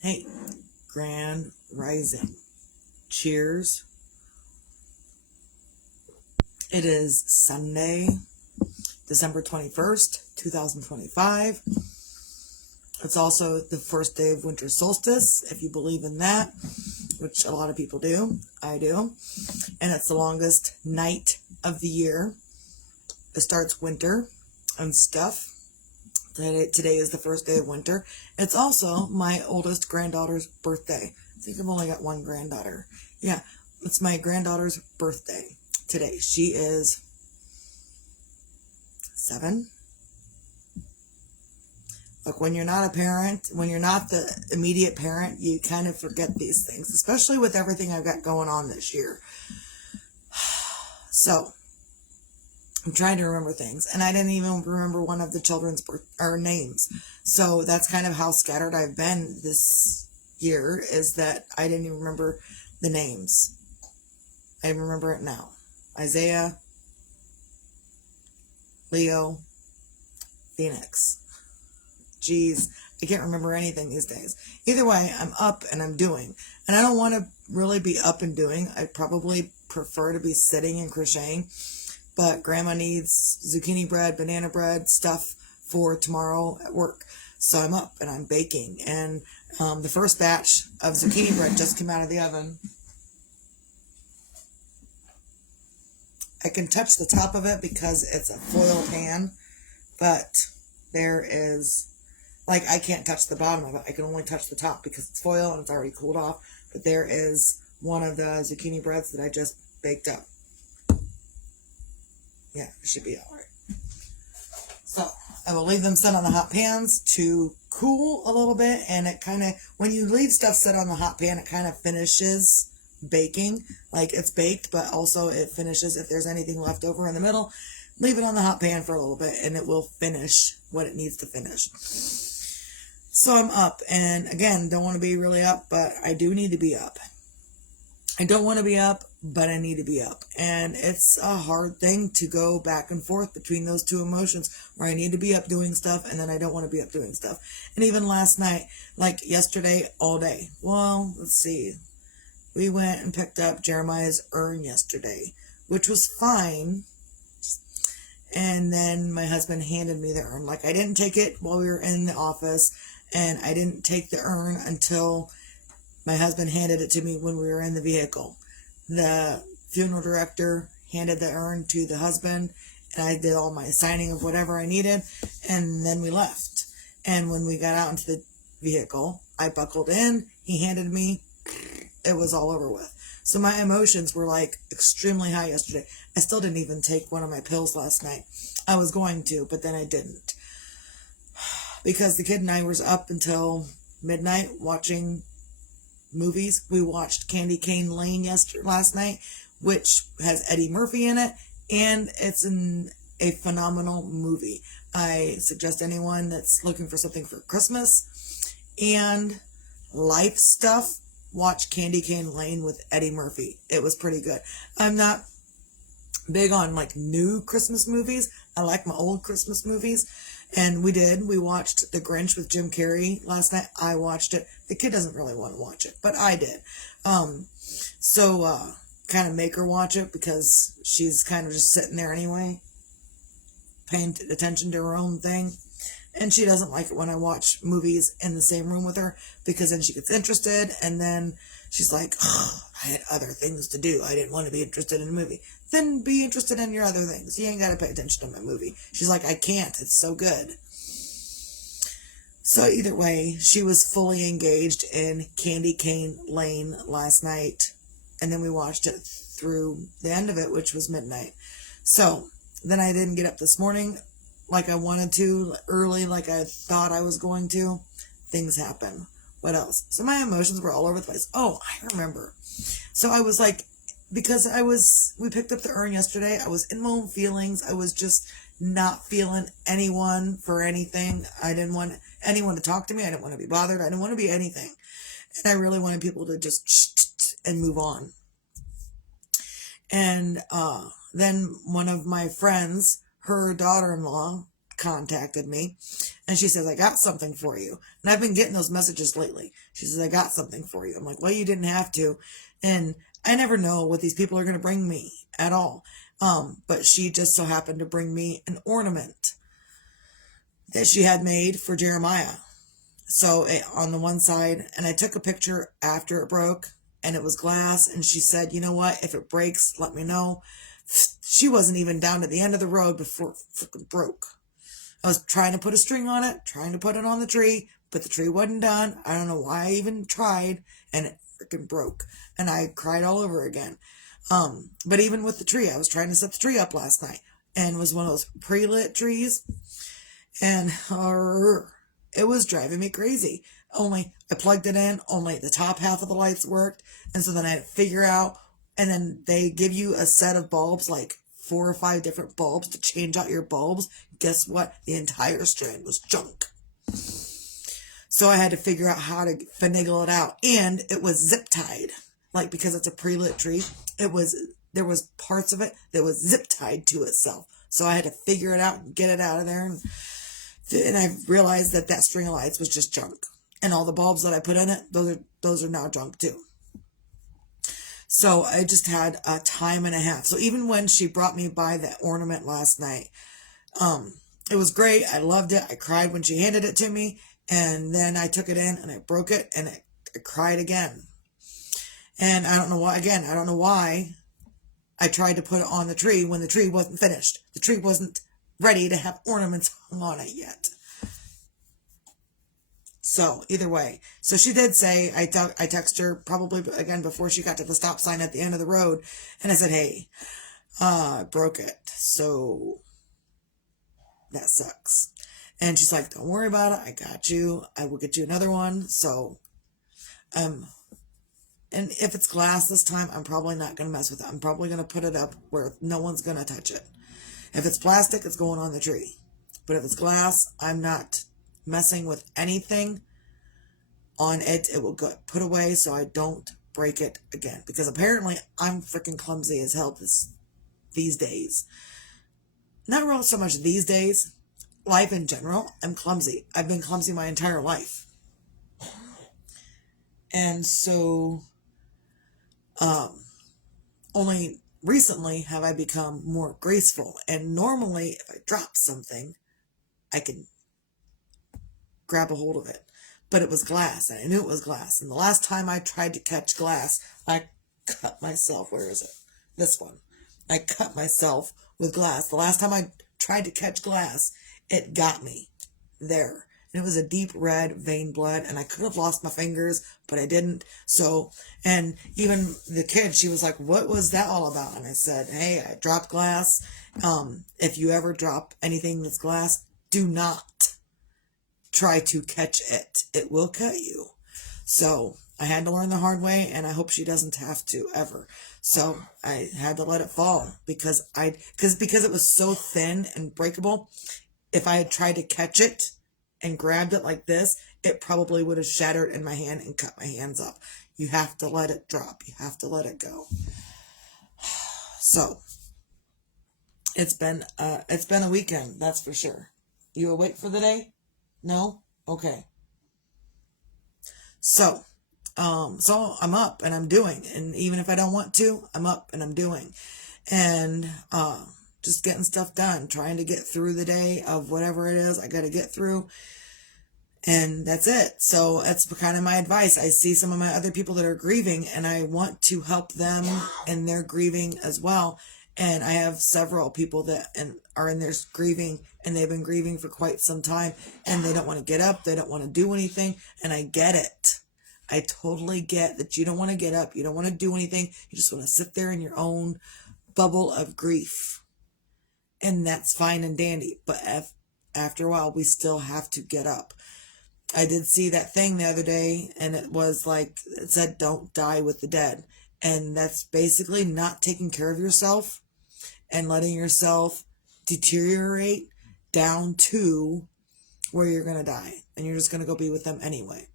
Hey, Grand Rising. Cheers. It is Sunday, December 21st, 2025. It's also the first day of winter solstice, if you believe in that, which a lot of people do. I do. And it's the longest night of the year. It starts winter and stuff. Today is the first day of winter. It's also my oldest granddaughter's birthday. I think I've only got one granddaughter. Yeah, it's my granddaughter's birthday today. She is 7. Look, when you're not a parent, when you're not the immediate parent, you kind of forget these things, especially with everything I've got going on this year. So, I'm trying to remember things, and I didn't even remember one of the children's names. So that's kind of how scattered I've been this year, is that I didn't even remember the names. I remember it now. Isaiah, Leo, Phoenix. Jeez, I can't remember anything these days. Either way, I'm up and I'm doing. And I don't want to really be up and doing. I probably prefer to be sitting and crocheting. But Grandma needs zucchini bread, banana bread, stuff for tomorrow at work. So I'm up and I'm baking. And the first batch of zucchini bread just came out of the oven. I can touch the top of it because it's a foil pan. But there is, I can't touch the bottom of it. I can only touch the top because it's foil and it's already cooled off. But there is one of the zucchini breads that I just baked up. Yeah, it should be all right. So I will leave them set on the hot pans to cool a little bit, and it kind of, when you leave stuff set on the hot pan, it kind of finishes baking. Like, it's baked, but also it finishes. If there's anything left over in the middle, leave it on the hot pan for a little bit, and it will finish what it needs to finish. So I'm up, and again, don't want to be really up, but I do need to be up. I don't want to be up, but I need to be up. And it's a hard thing to go back and forth between those two emotions, where I need to be up doing stuff and then I don't want to be up doing stuff. And even last night, like yesterday, all day. Well, let's see. We went and picked up Jeremiah's urn yesterday, which was fine. And then my husband handed me the urn. Like, I didn't take it while we were in the office, and I didn't take the urn until my husband handed it to me when we were in the vehicle. The funeral director handed the urn to the husband, and I did all my signing of whatever I needed, and then we left. And when we got out into the vehicle, I buckled in, he handed me, it was all over with. So my emotions were extremely high yesterday. I still didn't even take one of my pills last night. I was going to, but then I didn't. Because the kid and I was up until midnight watching movies. We watched Candy Cane Lane last night, which has Eddie Murphy in it, and it's a phenomenal movie. I suggest anyone that's looking for something for Christmas and life stuff, watch Candy Cane Lane with Eddie Murphy. It was pretty good. I'm not big on new Christmas movies. I like my old Christmas movies. And we watched The Grinch with Jim Carrey last night. I watched it. The kid doesn't really want to watch it, but I did. So kind of make her watch it because she's kind of just sitting there anyway, paying attention to her own thing. And she doesn't like it when I watch movies in the same room with her, because then she gets interested, and then she's like, oh, I had other things to do. I didn't want to be interested in a movie. Then be interested in your other things. You ain't got to pay attention to my movie. She's like, I can't. It's so good. So either way, she was fully engaged in Candy Cane Lane last night, and then we watched it through the end of it, which was midnight. So then I didn't get up this morning like I wanted to, early like I thought I was going to. Things happen. What else? So my emotions were all over the place. Oh, I remember. So I was because we picked up the urn yesterday, I was in my own feelings. I was just not feeling anyone for anything. I didn't want anyone to talk to me. I didn't want to be bothered. I didn't want to be anything. And I really wanted people to just and move on. And then one of my friends, her daughter-in-law, contacted me, and she says, I got something for you. And I've been getting those messages lately. She says, I got something for you. I'm like, well, you didn't have to. And I never know what these people are going to bring me at all. But she just so happened to bring me an ornament that she had made for Jeremiah. So on the one side, and I took a picture after it broke, and it was glass, and she said, you know what, if it breaks, let me know. She wasn't even down at the end of the road before it freaking broke. I was trying to put a string on it, trying to put it on the tree, but the tree wasn't done. I don't know why I even tried, and it freaking broke, and I cried all over again. But even with the tree, I was trying to set the tree up last night, and it was one of those pre-lit trees, and it was driving me crazy. Only I plugged it in, only the top half of the lights worked, and so then I had to figure out, and then they give you a set of bulbs, like 4 or 5 different bulbs to change out your bulbs. Guess what? The entire strand was junk. So I had to figure out how to finagle it out, and it was zip tied, like because it's a pre-lit tree. There was parts of it that was zip tied to itself. So I had to figure it out and get it out of there, and I realized that string of lights was just junk. And all the bulbs that I put in it, those are now junk too. So I just had a time and a half. So even when she brought me by that ornament last night, it was great. I loved it. I cried when she handed it to me. And then I took it in and I broke it and I cried again. And I don't know why I tried to put it on the tree when the tree wasn't finished. The tree wasn't ready to have ornaments hung on it yet. So either way, so she did say, I texted her probably again before she got to the stop sign at the end of the road, and I said, hey, I broke it, so that sucks. And she's like, don't worry about it, I got you, I will get you another one. So and if it's glass this time, I'm probably not going to mess with it. I'm probably going to put it up where no one's going to touch it. If it's plastic, it's going on the tree. But if it's glass, I'm not messing with anything on it. It will get put away so I don't break it again. Because apparently I'm freaking clumsy as hell these days. Not real so much these days. Life in general, I'm clumsy. I've been clumsy my entire life. And so, only recently have I become more graceful. And normally, if I drop something, I can grab a hold of it. But it was glass, and I knew it was glass. And the last time I tried to catch glass, I cut myself. Where is it? This one. I cut myself with glass. The last time I tried to catch glass, it got me there. And it was a deep red vein blood, and I could have lost my fingers, but I didn't. So, and even the kid, she was like, what was that all about? And I said, hey, I dropped glass. If you ever drop anything that's glass, do not try to catch it. It will cut you. So I had to learn the hard way, and I hope she doesn't have to ever. So I had to let it fall because it was so thin and breakable. If I had tried to catch it and grabbed it like this, it probably would have shattered in my hand and cut my hands up. You have to let it drop. You have to let it go. So it's been a weekend, that's for sure. You awake for the day? No? Okay. So I'm up and I'm doing, and even if I don't want to, I'm up and I'm doing, and just getting stuff done, trying to get through the day of whatever it is I got to get through, and that's it. So that's kind of my advice. I see some of my other people that are grieving, and I want to help them in their grieving as well. And I have several people that are in their grieving, and they've been grieving for quite some time, and they don't want to get up, they don't want to do anything, and I get it. I totally get that you don't want to get up, you don't want to do anything, you just want to sit there in your own bubble of grief. And that's fine and dandy, but after a while, we still have to get up. I did see that thing the other day, and it said, don't die with the dead. And that's basically not taking care of yourself and letting yourself deteriorate down to where you're going to die. And you're just going to go be with them anyway.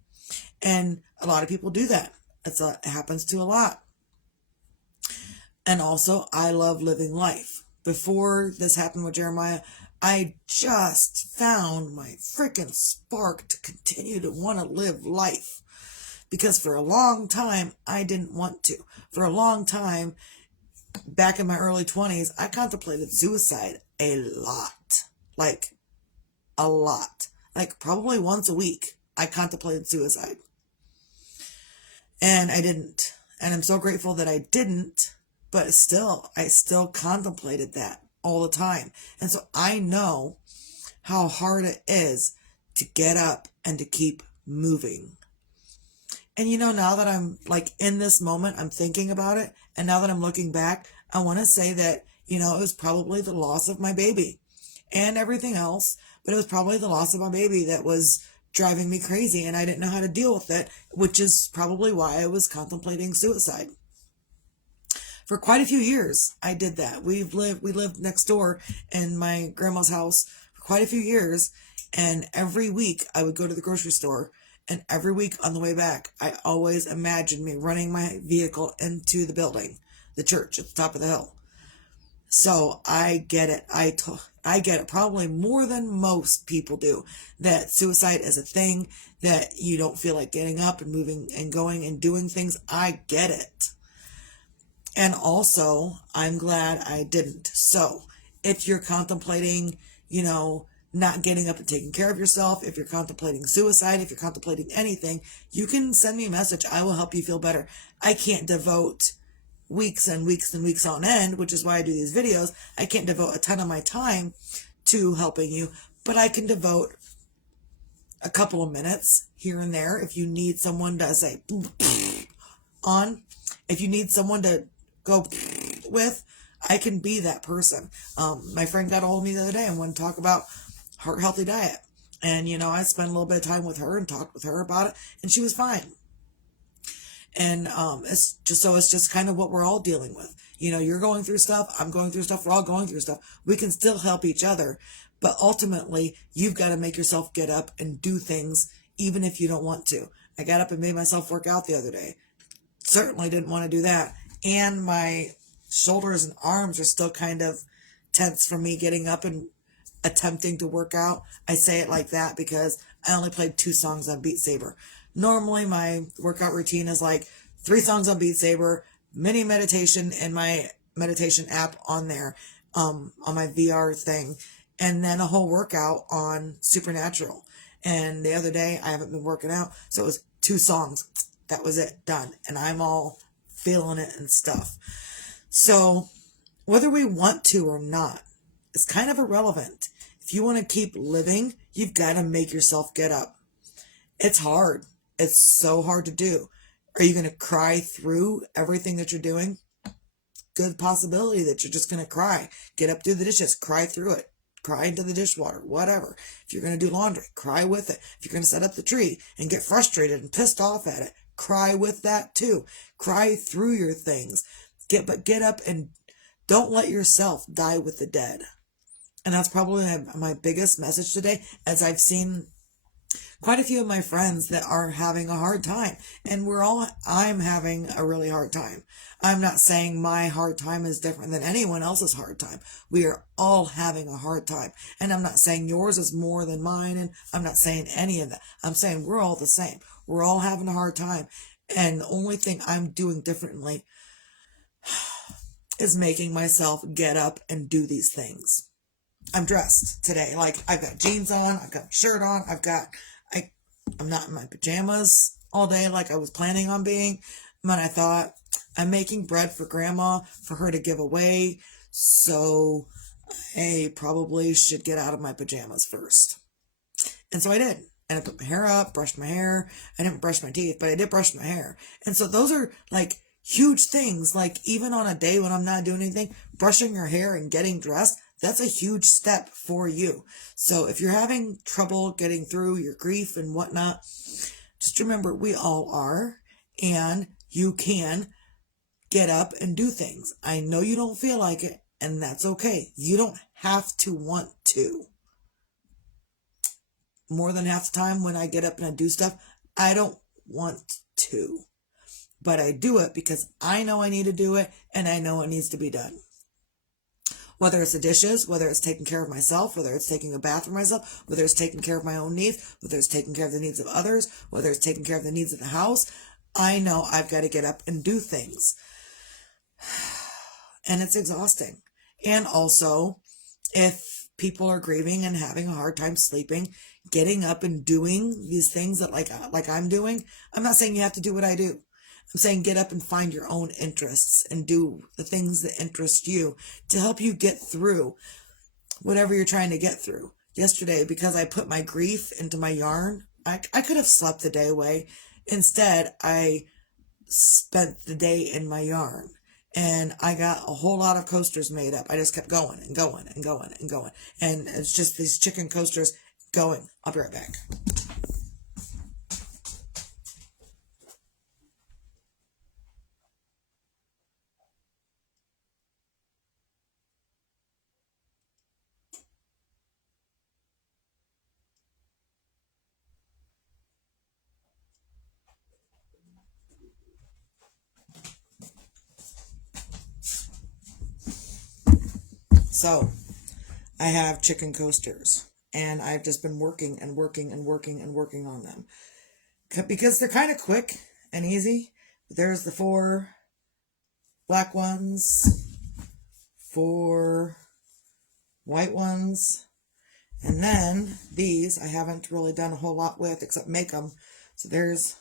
And a lot of people do that. It happens to a lot. And also, I love living life. Before this happened with Jeremiah, I just found my freaking spark to continue to want to live life. Because for a long time, I didn't want to. For a long time, back in my early 20s, I contemplated suicide a lot. Like, a lot. Like, probably once a week, I contemplated suicide. And I didn't. And I'm so grateful that I didn't, but still, I still contemplated that all the time. And so I know how hard it is to get up and to keep moving. And now that I'm like in this moment, I'm thinking about it. And now that I'm looking back, I want to say that, it was probably the loss of my baby and everything else, but it was probably the loss of my baby that was driving me crazy, and I didn't know how to deal with it, which is probably why I was contemplating suicide. For quite a few years, I did that. We lived next door in my grandma's house for quite a few years, and every week I would go to the grocery store, and every week on the way back, I always imagined me running my vehicle into the building, the church at the top of the hill. So I get it. I get it probably more than most people do, that suicide is a thing, that you don't feel like getting up and moving and going and doing things. I get it. And also, I'm glad I didn't. So if you're contemplating, not getting up and taking care of yourself, if you're contemplating suicide, if you're contemplating anything, you can send me a message. I will help you feel better. I can't devote weeks and weeks and weeks on end, which is why I do these videos. I can't devote a ton of my time to helping you, but I can devote a couple of minutes here and there if you need someone to say on. If you need someone to go with, I can be that person. My friend got a hold of me the other day and wanted to talk about heart healthy diet. And, I spent a little bit of time with her and talked with her about it, and she was fine. And it's just kind of what we're all dealing with. You're going through stuff, I'm going through stuff, we're all going through stuff. We can still help each other, but ultimately, you've got to make yourself get up and do things, even if you don't want to. I got up and made myself work out the other day. Certainly didn't want to do that. And my shoulders and arms are still kind of tense from me getting up and attempting to work out. I say it like that because I only played 2 songs on Beat Saber. Normally, my workout routine is like 3 songs on Beat Saber, mini meditation in my meditation app on there, on my VR thing, and then a whole workout on Supernatural. And the other day, I haven't been working out, so it was 2 songs. That was it, done. And I'm all feeling it and stuff. So, whether we want to or not, it's kind of irrelevant. If you want to keep living, you've got to make yourself get up. It's hard. It's so hard to do. Are you going to cry through everything that you're doing? Good possibility that you're just going to cry. Get up, do the dishes, cry through it. Cry into the dishwater, whatever. If you're going to do laundry, cry with it. If you're going to set up the tree and get frustrated and pissed off at it, cry with that too. Cry through your things. Get up and don't let yourself die with the dead. And that's probably my biggest message today, as I've seen quite a few of my friends that are having a hard time. And I'm having a really hard time. I'm not saying my hard time is different than anyone else's hard time. We are all having a hard time. And I'm not saying yours is more than mine, and I'm not saying any of that. I'm saying we're all the same. We're all having a hard time. And the only thing I'm doing differently is making myself get up and do these things. I'm dressed today. Like, I've got jeans on, I've got a shirt on, I'm not in my pajamas all day like I was planning on being. But I thought, I'm making bread for Grandma for her to give away, so I probably should get out of my pajamas first. And so I did. And I put my hair up, brushed my hair. I didn't brush my teeth, but I did brush my hair. And so those are like huge things. Like, even on a day when I'm not doing anything, brushing your hair and getting dressed, that's a huge step for you. So if you're having trouble getting through your grief and whatnot, just remember, we all are, and you can get up and do things. I know you don't feel like it, and that's okay. You don't have to want to. More than half the time when I get up and I do stuff, I don't want to. But I do it because I know I need to do it, and I know it needs to be done. Whether it's the dishes, whether it's taking care of myself, whether it's taking a bath for myself, whether it's taking care of my own needs, whether it's taking care of the needs of others, whether it's taking care of the needs of the house, I know I've got to get up and do things. And it's exhausting. And also, if people are grieving and having a hard time sleeping, getting up and doing these things that like I'm doing, I'm not saying you have to do what I do. I'm saying get up and find your own interests and do the things that interest you to help you get through whatever you're trying to get through. Yesterday, because I put my grief into my yarn, I could have slept the day away. Instead, I spent the day in my yarn. And I got a whole lot of coasters made up. I just kept going and going and going and going. And it's just these chicken coasters going. I'll be right back. So, I have chicken coasters. And I've just been working and working and working and working on them. Because they're kind of quick and easy. There's the 4 black ones, 4 white ones, and then these I haven't really done a whole lot with except make them. So there's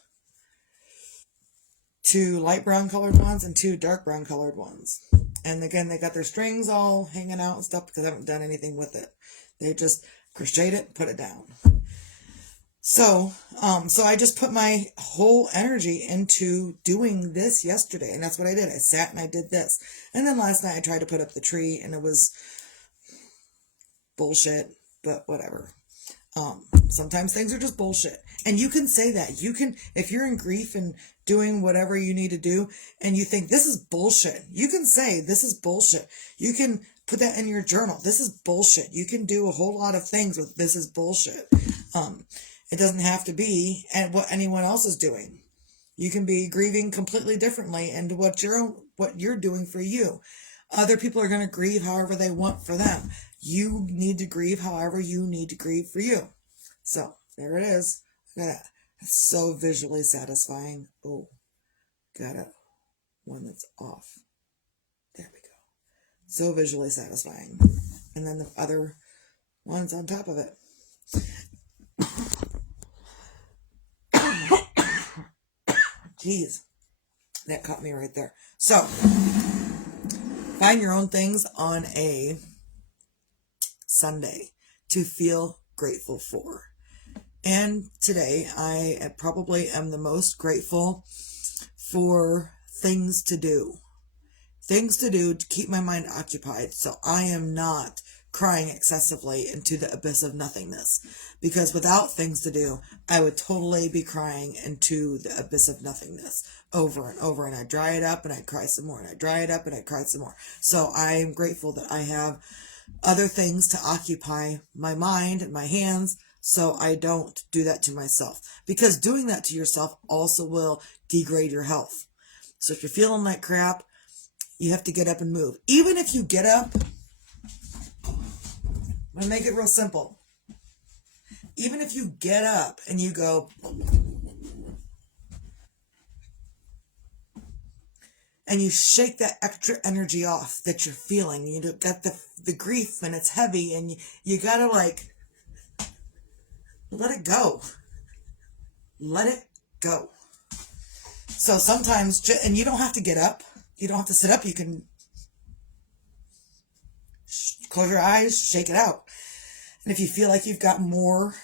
2 light brown colored ones and 2 dark brown colored ones. And again, they got their strings all hanging out and stuff because I haven't done anything with it. They just crocheted it and put it down. So I just put my whole energy into doing this yesterday, and that's what I did. I sat and I did this. And then last night I tried to put up the tree, and it was bullshit, but whatever. Sometimes things are just bullshit. And you can say that. You can, if you're in grief and doing whatever you need to do, and you think this is bullshit, you can say this is bullshit. You can put that in your journal. This is bullshit. You can do a whole lot of things with this is bullshit. It doesn't have to be what anyone else is doing. You can be grieving completely differently and what you're doing for you. Other people are going to grieve however they want for them. You need to grieve however you need to grieve for you. So there it is. It's so visually satisfying. Oh, got one that's off. There we go. So visually satisfying. And then the other one's on top of it. Jeez, that caught me right there. So, find your own things on a Sunday to feel grateful for. And today, I probably am the most grateful for things to do. Things to do to keep my mind occupied so I am not crying excessively into the abyss of nothingness. Because without things to do, I would totally be crying into the abyss of nothingness over and over. And I'd dry it up and I'd cry some more. And I'd dry it up and I'd cry some more. So I am grateful that I have other things to occupy my mind and my hands so I don't do that to myself. Because doing that to yourself also will degrade your health. So if you're feeling like crap, you have to get up and move. Even if you get up, I'm going to make it real simple. Even if you get up and you go, and you shake that extra energy off that you're feeling, you got the grief and it's heavy, and you got to let it go. Let it go. So sometimes, and you don't have to get up. You don't have to sit up. You can close your eyes, shake it out. And if you feel like you've got more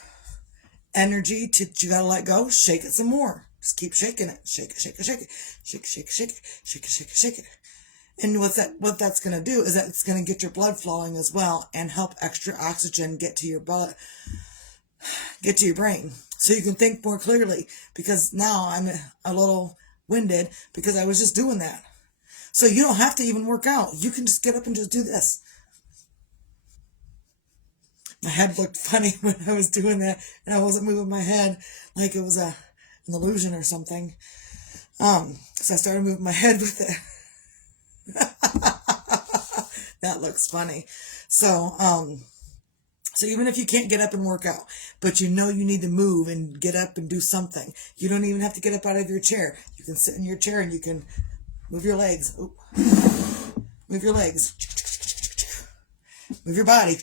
energy you gotta let go, shake it some more. Just keep shaking it. Shake it, shake it, shake it. Shake it, shake it, shake it. Shake it, shake it, shake it. And what that's gonna do is that it's gonna get your blood flowing as well and help extra oxygen get to your blood, get to your brain. So you can think more clearly, because now I'm a little winded because I was just doing that. So you don't have to even work out. You can just get up and just do this. My head looked funny when I was doing that, and I wasn't moving my head like it was an illusion or something. So I started moving my head with it. That looks funny. So, so even if you can't get up and work out, but you know you need to move and get up and do something, you don't even have to get up out of your chair. You can sit in your chair and you can move your legs. Ooh. Move your legs. Move your body.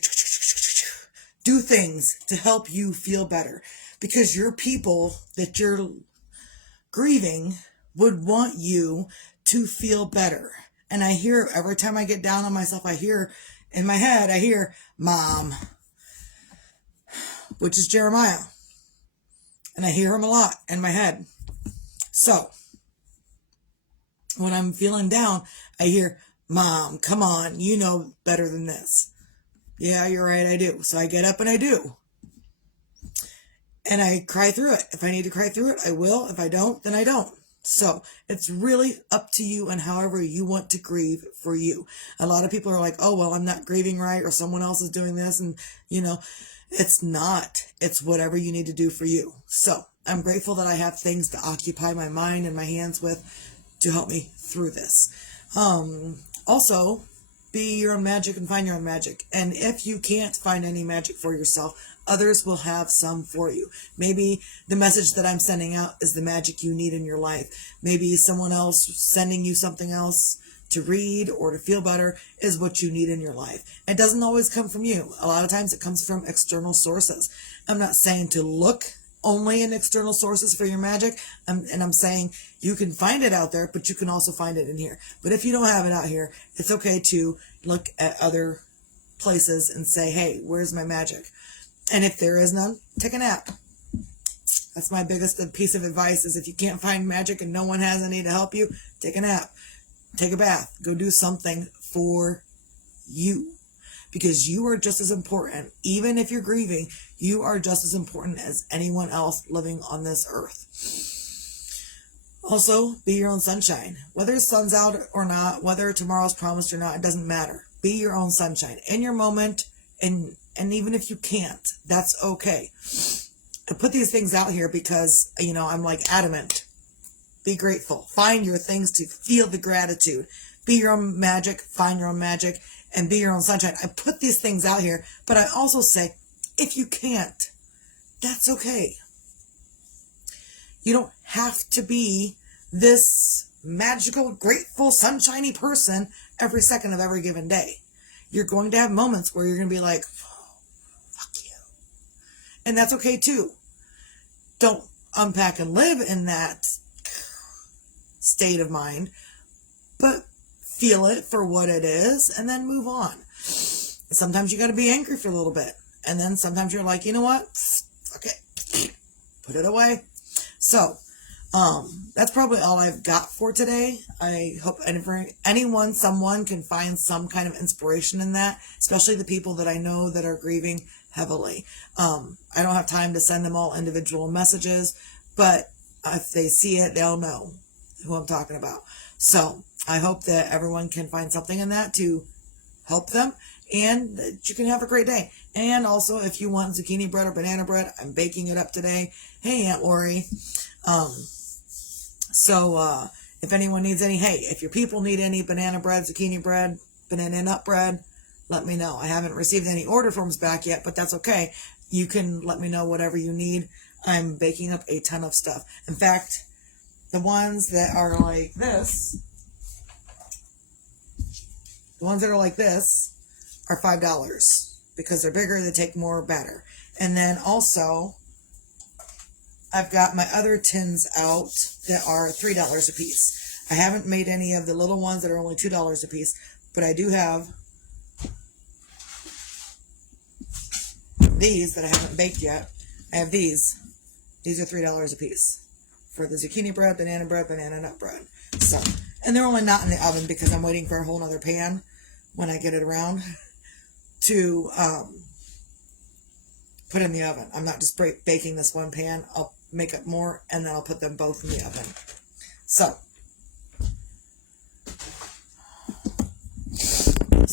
Do things to help you feel better, because your people that you're grieving would want you to feel better. And I hear, every time I get down on myself, I hear in my head, I hear Mom, which is Jeremiah. And I hear him a lot in my head. So when I'm feeling down, I hear, Mom, come on, you know better than this. Yeah, you're right, I do. So I get up and I do. And I cry through it. If I need to cry through it, I will. If I don't, then I don't. So it's really up to you and however you want to grieve for you. A lot of people are like, oh, well, I'm not grieving right, or someone else is doing this. And, you know, it's not. It's whatever you need to do for you. So I'm grateful that I have things to occupy my mind and my hands with to help me through this. Also, be your own magic and find your own magic. And if you can't find any magic for yourself, others will have some for you. Maybe the message that I'm sending out is the magic you need in your life. Maybe someone else sending you something else to read or to feel better is what you need in your life. It doesn't always come from you. A lot of times it comes from external sources. I'm not saying to look only in external sources for your magic. I'm saying you can find it out there, but you can also find it in here. But if you don't have it out here, it's okay to look at other places and say, hey, where's my magic? And if there is none, take a nap. That's my biggest piece of advice, is if you can't find magic and no one has any to help you, take a nap. Take a bath. Go do something for you. Because you are just as important. Even if you're grieving, you are just as important as anyone else living on this earth. Also, be your own sunshine. Whether the sun's out or not, whether tomorrow's promised or not, it doesn't matter. Be your own sunshine in your moment, and even if you can't, that's okay. I put these things out here because, you know, I'm like adamant. Be grateful. Find your things to feel the gratitude. Be your own magic. Find your own magic. And be your own sunshine. I put these things out here, but I also say, if you can't, that's okay. You don't have to be this magical, grateful, sunshiny person every second of every given day. You're going to have moments where you're going to be like, oh, fuck you. And that's okay too. Don't unpack and live in that state of mind, but feel it for what it is and then move on. Sometimes you got to be angry for a little bit. And then sometimes you're like, you know what? Okay. Put it away. So, that's probably all I've got for today. I hope someone can find some kind of inspiration in that, especially the people that I know that are grieving heavily. I don't have time to send them all individual messages, but if they see it, they'll know who I'm talking about. So I hope that everyone can find something in that to help them, and that you can have a great day. And also, if you want zucchini bread or banana bread, I'm baking it up today. Hey, Aunt Lori. So if anyone needs any, hey, if your people need any banana bread, zucchini bread, banana nut bread, let me know. I haven't received any order forms back yet, but that's okay. You can let me know whatever you need. I'm baking up a ton of stuff. In fact, the ones that are like this, are $5 because they're bigger, they take more batter. And then also, I've got my other tins out that are $3 a piece. I haven't made any of the little ones that are only $2 a piece, but I do have these that I haven't baked yet. I have these. These are $3 a piece for the zucchini bread, banana nut bread. So, and they're only not in the oven because I'm waiting for a whole nother pan when I get it around to put in the oven. I'm not just baking this one pan. I'll make up more and then I'll put them both in the oven. So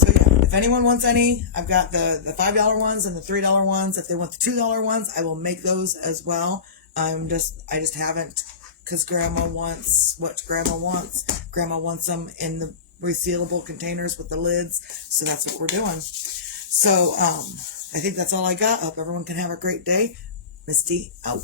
yeah, if anyone wants any, I've got the $5 ones and the $3 ones. If they want the $2 ones, I will make those as well. I just haven't, because Grandma wants what Grandma wants. Grandma wants them in the resealable containers with the lids. So that's what we're doing. So I think that's all I got. Hope everyone can have a great day. Misty out.